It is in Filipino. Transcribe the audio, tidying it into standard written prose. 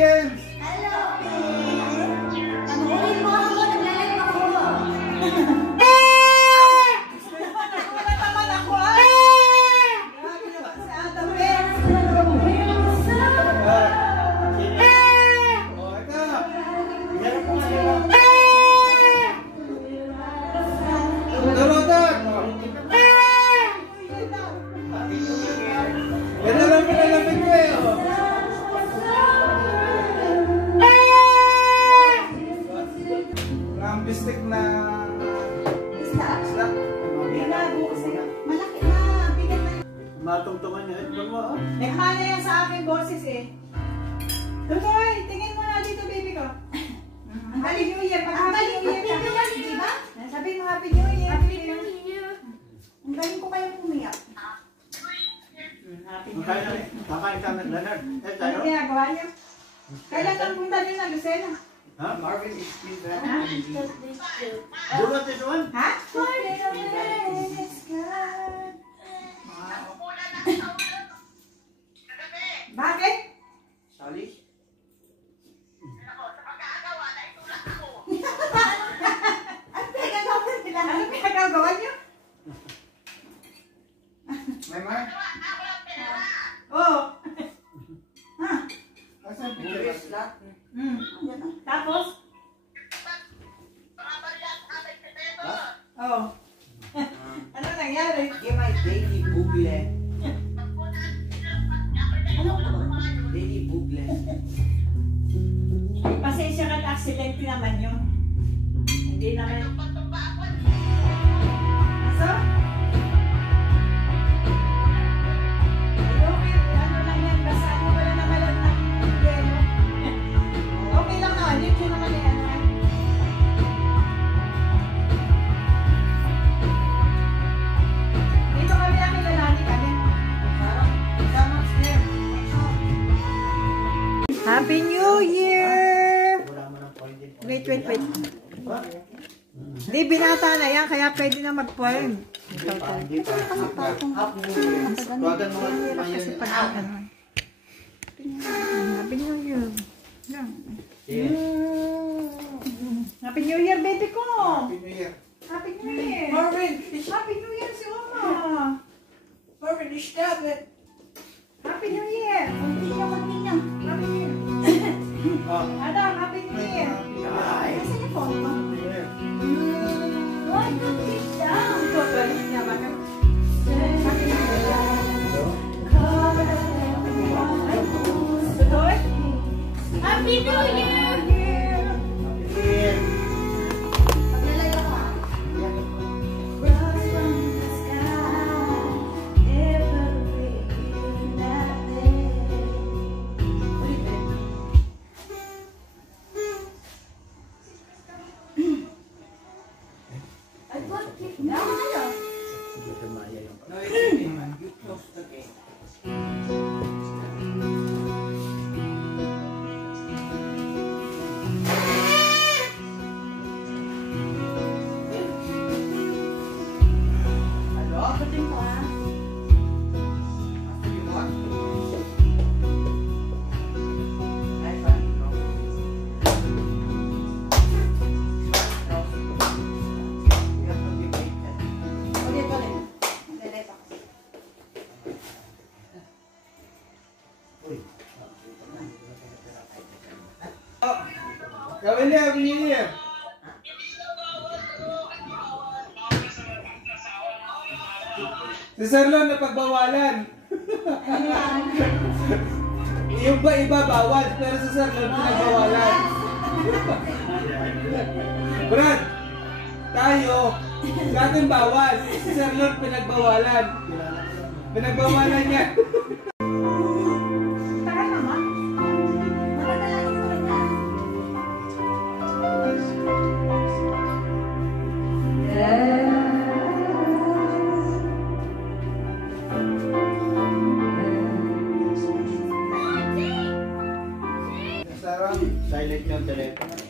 James! Hello! Panuulin mo ako, naglalag ako. Wala naman ako ah! Grabe naman si Adam Ben! Oh, ito! Meron po nga nila. Darotan! Ito lang pinalapit ko eh! Bistik na isla. Malaki na, bigat na. Matungtungan niya. Naghala yan sa akin boses eh. Tutoy, tingin mo na dito baby ko. Happy New Year. Happy New Year. Di ba? Sabi mo Happy New Year. Happy New Year. Ang galing ko kayo pumiyak. Happy New Year. Kakain kami, Leonard. Ano ginagawa niyo? Kailan ang punta niyo na Lucena? Huh? Marvin is still there. Huh? Do you want this one? Ha? Bakit? Sally? Ano pinagagawa niyo? May mar? Oo. Asan bukas lahat? Tapos? Oo. Ano nangyari? Give my daily bugle. Daily bugle. Pasensya ka na aksidente naman yun. Hindi naman. Aso? Okay, ano lang yan. Basta ano wala naman lang ng yelo. Okay lang naman. Yun naman yan. Dito kami ang kilalani kami. Happy New Year! Wait. Hindi, binata na yan, kaya pwede na mag-poem. Tuwagan mo Kasi pag ano. Happy New Year. Happy New Year, baby ko! Happy New Year. Happy New Year! Marvin! Happy New Year si Oma! Marvin, stop it! Happy New Year! Hindi niya mag-ina. Happy New Year! Adam, Happy New Year! Nasaan yung phone mo? Why not sit down? Happy New Year! Tuloy? Happy New Year! Maglalay ako ah. Cross from the sky, every that day. I put it down. No, it's okay, man. You close the gate. Hello? Putin ko ah. You want? Nice one. You have to be patient. Ulit. Maglalay pa. Gawin niya, Happy New Year. Si Sir Lon na pagbawalan. Yung ba iba bawal, pero si Sir Lon pinagbawalan. Brad, tayo, sa atin bawal. Si Sir Lon pinagbawalan. Pinagbawalan niya. Tagal naman. Nakakalain ko rin ah. Sarang silent yung telepono.